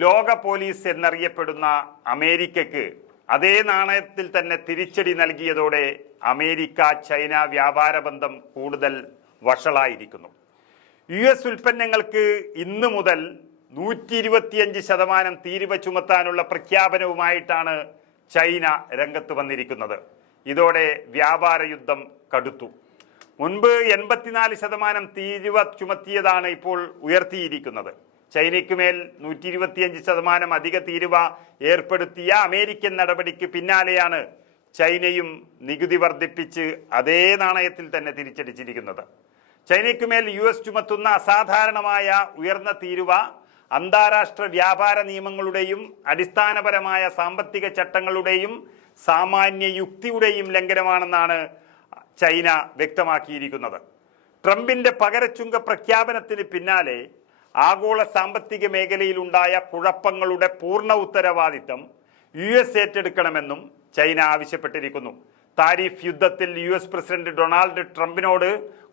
ലോക പോലീസ് എന്നറിയപ്പെടുന്ന അമേരിക്കക്ക് അതേ നാണയത്തിൽ തന്നെ തിരിച്ചടി നൽകിയതോടെ അമേരിക്ക ചൈന വ്യാപാര ബന്ധം കൂടുതൽ വഷളായിരിക്കുന്നു. യു എസ് ഉൽപ്പന്നങ്ങൾക്ക് ഇന്നു മുതൽ നൂറ്റി ഇരുപത്തിയഞ്ച് ശതമാനം തീരുവ ചുമത്താനുള്ള പ്രഖ്യാപനവുമായിട്ടാണ് ചൈന രംഗത്ത് വന്നിരിക്കുന്നത്. ഇതോടെ വ്യാപാര യുദ്ധം കടുത്തു. മുൻപ് എൺപത്തിനാല് ശതമാനം തീരുവ ചുമത്തിയതാണ് ഇപ്പോൾ ഉയർത്തിയിരിക്കുന്നത്. ചൈനയ്ക്ക് മേൽ നൂറ്റി ഇരുപത്തിയഞ്ച് ശതമാനം അധിക തീരുവ ഏർപ്പെടുത്തിയ അമേരിക്കൻ നടപടിക്ക് പിന്നാലെയാണ് ചൈനയും നികുതി വർദ്ധിപ്പിച്ച് അതേ നാണയത്തിൽ തന്നെ തിരിച്ചടിച്ചിരിക്കുന്നത്. ചൈനയ്ക്ക് മേൽ യു എസ് ചുമത്തുന്ന അസാധാരണമായ ഉയർന്ന തീരുവ അന്താരാഷ്ട്ര വ്യാപാര നിയമങ്ങളുടെയും അടിസ്ഥാനപരമായ സാമ്പത്തിക ചട്ടങ്ങളുടെയും സാമാന്യ യുക്തിയുടെയും ലംഘനമാണെന്നാണ് ചൈന വ്യക്തമാക്കിയിരിക്കുന്നത്. ട്രംപിന്റെ പകരച്ചുങ്ക പ്രഖ്യാപനത്തിന് പിന്നാലെ ആഗോള സാമ്പത്തിക മേഖലയിലുണ്ടായ കുഴപ്പങ്ങളുടെ പൂർണ ഉത്തരവാദിത്തം യു എസ് ഏറ്റെടുക്കണമെന്നും ചൈന ആവശ്യപ്പെട്ടിരിക്കുന്നു. താരിഫ് യുദ്ധത്തിൽ യു എസ് പ്രസിഡന്റ് ഡൊണാൾഡ് ട്രംപിനോട്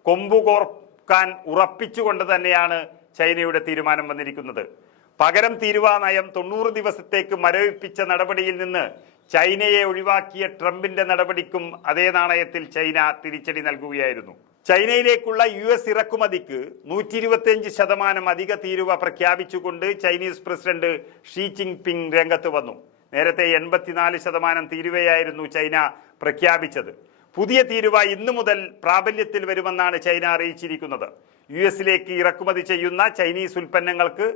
കൊമ്പുകോർക്കാൻ ഉറപ്പിച്ചുകൊണ്ട് തന്നെയാണ് ചൈനയുടെ തീരുമാനം വന്നിരിക്കുന്നത്. പകരം തീരുവാ നയം തൊണ്ണൂറ് ദിവസത്തേക്ക് മരവിപ്പിച്ച നടപടിയിൽ നിന്ന് ചൈനയെ ഒഴിവാക്കിയ ട്രംപിന്റെ നടപടിക്കും അതേ നാണയത്തിൽ ചൈന തിരിച്ചടി നൽകുകയായിരുന്നു. ചൈനയിലേക്കുള്ള യു എസ് ഇറക്കുമതിക്ക് നൂറ്റി ഇരുപത്തിയഞ്ച് ശതമാനം അധിക തീരുവ പ്രഖ്യാപിച്ചുകൊണ്ട് Chinese president Xi Jinping രംഗത്ത് വന്നു. നേരത്തെ എൺപത്തിനാല് ശതമാനം തീരുവയായിരുന്നു ചൈന പ്രഖ്യാപിച്ചത്. പുതിയ തീരുവ ഇന്നു മുതൽ പ്രാബല്യത്തിൽ വരുമെന്നാണ് ചൈന അറിയിച്ചിരിക്കുന്നത്. യു എസിലേക്ക് ഇറക്കുമതി ചെയ്യുന്ന ചൈനീസ് ഉൽപ്പന്നങ്ങൾക്ക്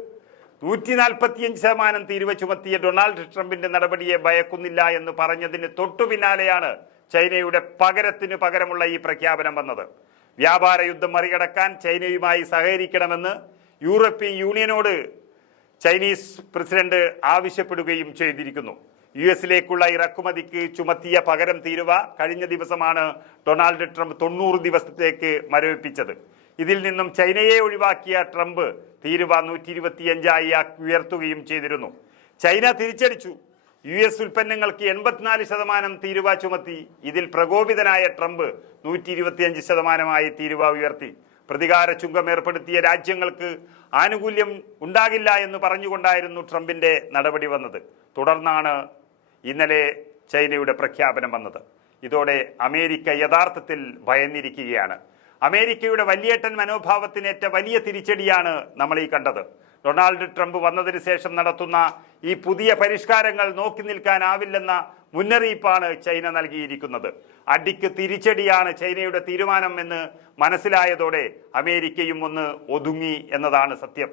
നൂറ്റി നാൽപ്പത്തിയഞ്ച് ശതമാനം തീരുവ ചുമത്തിയ ഡൊണാൾഡ് ട്രംപിന്റെ നടപടിയെ ഭയക്കുന്നില്ല എന്ന് പറഞ്ഞതിന് തൊട്ടു പിന്നാലെയാണ് ചൈനയുടെ പകരത്തിന് പകരമുള്ള ഈ പ്രഖ്യാപനം വന്നത്. വ്യാപാര യുദ്ധം മറികടക്കാൻ ചൈനയുമായി സഹകരിക്കണമെന്ന് യൂറോപ്യൻ യൂണിയനോട് ചൈനീസ് പ്രസിഡന്റ് ആവശ്യപ്പെടുകയും ചെയ്തിരിക്കുന്നു. യു എസിലേക്കുള്ള ഇറക്കുമതിക്ക് ചുമത്തിയ പകരം തീരുവ കഴിഞ്ഞ ദിവസമാണ് ഡൊണാൾഡ് ട്രംപ് തൊണ്ണൂറ് ദിവസത്തേക്ക് മരവിപ്പിച്ചത്. ഇതിൽ നിന്നും ചൈനയെ ഒഴിവാക്കിയ ട്രംപ് തീരുവ നൂറ്റി ഇരുപത്തിയഞ്ചായി ഉയർത്തുകയും ചെയ്തിരുന്നു. ചൈന തിരിച്ചടിച്ചു. യു എസ് ഉൽപ്പന്നങ്ങൾക്ക് എൺപത്തിനാല് ശതമാനം തീരുവ ചുമത്തി. ഇതിൽ പ്രകോപിതനായ ട്രംപ് നൂറ്റി ഇരുപത്തിയഞ്ച് ശതമാനമായി തീരുവ ഉയർത്തി. പ്രതികാര ചുങ്കം ഏർപ്പെടുത്തിയ രാജ്യങ്ങൾക്ക് ആനുകൂല്യം ഉണ്ടാകില്ല എന്ന് പറഞ്ഞുകൊണ്ടായിരുന്നു ട്രംപിന്റെ നടപടി വന്നത്. തുടർന്നാണ് ഇന്നലെ ചൈനയുടെ പ്രഖ്യാപനം വന്നത്. ഇതോടെ അമേരിക്ക യഥാർത്ഥത്തിൽ ഭയന്നിരിക്കുകയാണ്. അമേരിക്കയുടെ വലിയേട്ടൻ മനോഭാവത്തിനേറ്റ വലിയ തിരിച്ചടിയാണ് നമ്മൾ ഈ കണ്ടത്. ഡൊണാൾഡ് ട്രംപ് വന്നതിന് ശേഷം നടത്തുന്ന ഈ പുതിയ പരിഷ്കാരങ്ങൾ നോക്കി നിൽക്കാനാവില്ലെന്ന മുന്നറിയിപ്പാണ് ചൈന നൽകിയിരിക്കുന്നത്. അടിക്ക് തിരിച്ചടിയാണ് ചൈനയുടെ തീരുമാനം എന്ന് മനസ്സിലായതോടെ അമേരിക്കയും ഒന്ന് ഒതുങ്ങി എന്നതാണ് സത്യം.